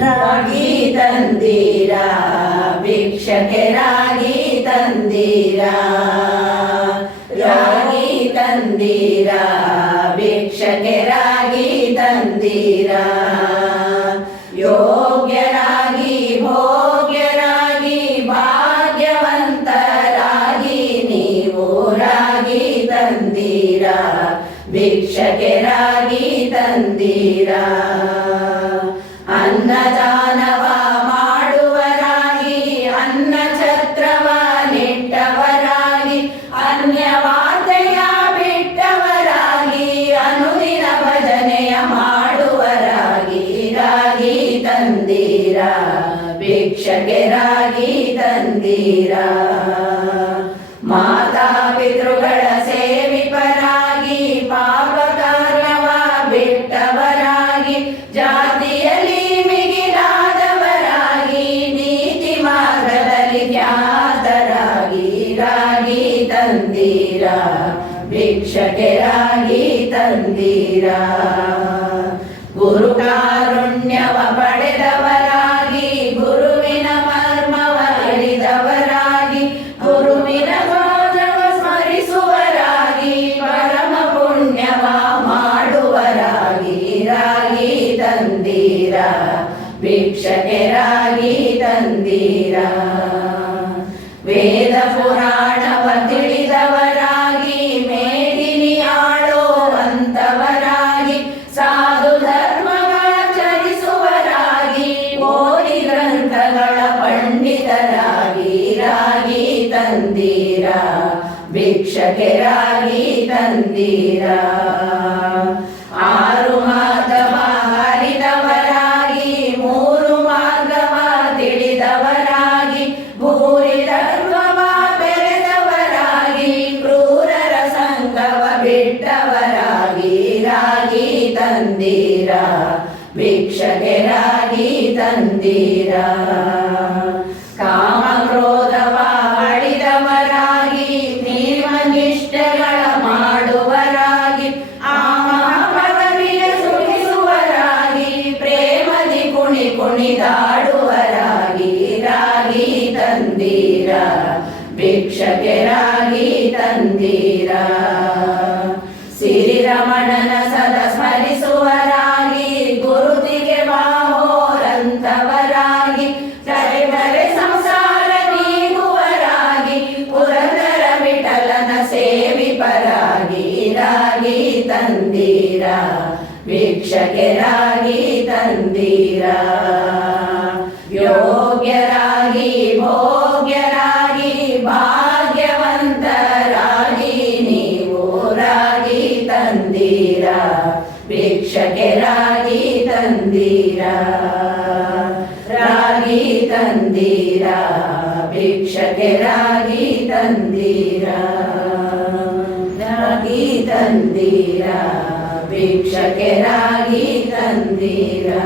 ರಾಗಿ ತಂದೀರಾ ಭಿಕ್ಷಕ್ಕೆ ರಾಗಿ ತಂದೀರಾ ರಾಗಿ ತಂದೀರಾ ಭಿಕ್ಷಕ್ಕೆ ರಾಗಿ ತಂದೀರಾ ಯೋಗ್ಯರಾಗಿ ಭೋಗ್ಯರಾಗಿ ಭಾಗ್ಯವಂತರಾಗಿ ನೀವು ರಾಗಿ ತಂದೀರಾ ಭಿಕ್ಷಕ್ಕೆ ರಾಗಿ ತಂದೀರಾ ಅನ್ನದಾನವ ಮಾಡುವರಾಗಿ ಅನ್ನ ಛತ್ರವ ನಿಟ್ಟವರಾಗಿ ಅನ್ಯವಾರ್ತೆಯ ಬಿಟ್ಟವರಾಗಿ ಅನುದಿನ ಭಜನೆಯ ಮಾಡುವರಾಗಿ ರಾಗಿ ತಂದೀರಾ ಭಿಕ್ಷಕ್ಕೆ ರಾಗಿ ತಂದೀರಾ ಮಾತಾ ಪಿತೃಗಳ ಸೇವಿಪರಾಗಿ ಪಾಪ ಕಾರ್ಯವ ಬಿಟ್ಟವರಾಗಿ ಜಾತಿಯಲ್ಲಿ ಮಿಗಿಲಾದವರಾಗಿ ನೀತಿ ಮಾರ್ಗದಲ್ಲಿ ಖ್ಯಾತರಾಗಿ ರಾಗಿ ತಂದೀರಾ ಭಿಕ್ಷಕ್ಕೆ ರಾಗಿ ತಂದೀರಾ ಗುರು ಕಾರುಣ್ಯವ ಪಡೆದವರಾಗಿ ಗುರುವಿನ ಮರ್ಮವ ಅರಿದವರಾಗಿ ಗುರುವಿನ ಪಾದವ ಸ್ಮರಿಸುವರಾಗಿ ಪರಮ ಪುಣ್ಯವ ಮಾಡುವರಾಗಿ ರಾಗಿ ತಂದೀರಾ ಭಿಕ್ಷಕ್ಕೆ ರಾಗಿ ತಂದೀರಾ ವೇದ ಪುರಾಣವ ತಿಳಿದವರಾಗಿ ಮೇದಿನಿ ಆಳೋವಂತವರಾಗಿ ಸಾಧು ಧರ್ಮಗಳ ಚರಿಸುವರಾಗಿ ಓದಿ ಗ್ರಂಥಗಳ ಪಂಡಿತರಾಗಿ ರಾಗಿ ತಂದೀರಾ ಭಿಕ್ಷಕ್ಕೆ ರಾಗಿ ತಂದೀರಾ ಆರು ಮಾರ್ಗವ ಅರಿದವರಾಗಿ ಮೂರು ಮಾರ್ಗವ ತಿಳಿದವರಾಗಿ ಭೂರಿ ಧರ್ಮವ ಬೆರೆದವರಾಗಿ ಕ್ರೂರರ ಸಂಗವ ಬಿಟ್ಟವರಾಗಿ ರಾಗಿ ತಂದೀರಾ ಭಿಕ್ಷಕ್ಕೆ ರಾಗಿ ತಂದೀರಾ ಕಾಮ ಕ್ರೋಧವ ಅಳಿದವರಾಗಿ ನಿಷ್ಠೆಗಳ ಮಾಡುವರಾಗಿ ಆ ಮಹಾಪದವಿಯ ಸುಳಿಸುವರಾಗಿ ಪ್ರೇಮದಿ ಕುಣಿದಾಡುವರಾಗಿ ರಾಗಿ ತಂದೀರಾ ಭಿಕ್ಷಕ್ಕೆ ರಾಗಿ ತಂದೀರಾ ಸಿರಿರಮಣನ ಸದಾ ಸ್ಮರಿಸುವರಾಗಿ ಗುರುತಿಗೆ ಬಾಹೋರಂತವರಾಗಿ ಕರೆದರೆ ಸಂಸಾರ ನೀಗುವರಾಗಿ ಪುರಂದರ ವಿಠಲನ ಸೇವಿಪರಾಗಿ ರಾಗಿ ತಂದೀರಾ ಭಿಕ್ಷಕ್ಕೆ ರಾಗಿ ತಂದೀರಾ ಯೋಗ್ಯರಾಗಿ ಭೋಗ್ಯರಾಗಿ ಭಾಗ್ಯವಂತರಾಗಿ ನೀವು ರಾಗಿ ತಂದೀರಾ ಭಿಕ್ಷಕ್ಕೆ ರಾಗಿ ತಂದೀರಾ ರಾಗಿ ತಂದೀರಾ ಭಿಕ್ಷಕ್ಕೆ ರಾಗಿ ತಂದೀರಾ ರಾಗಿ ತಂದೀರಾ ಭಿಕ್ಷಕ್ಕೆ ರಾಗಿ ತಂದೀರಾ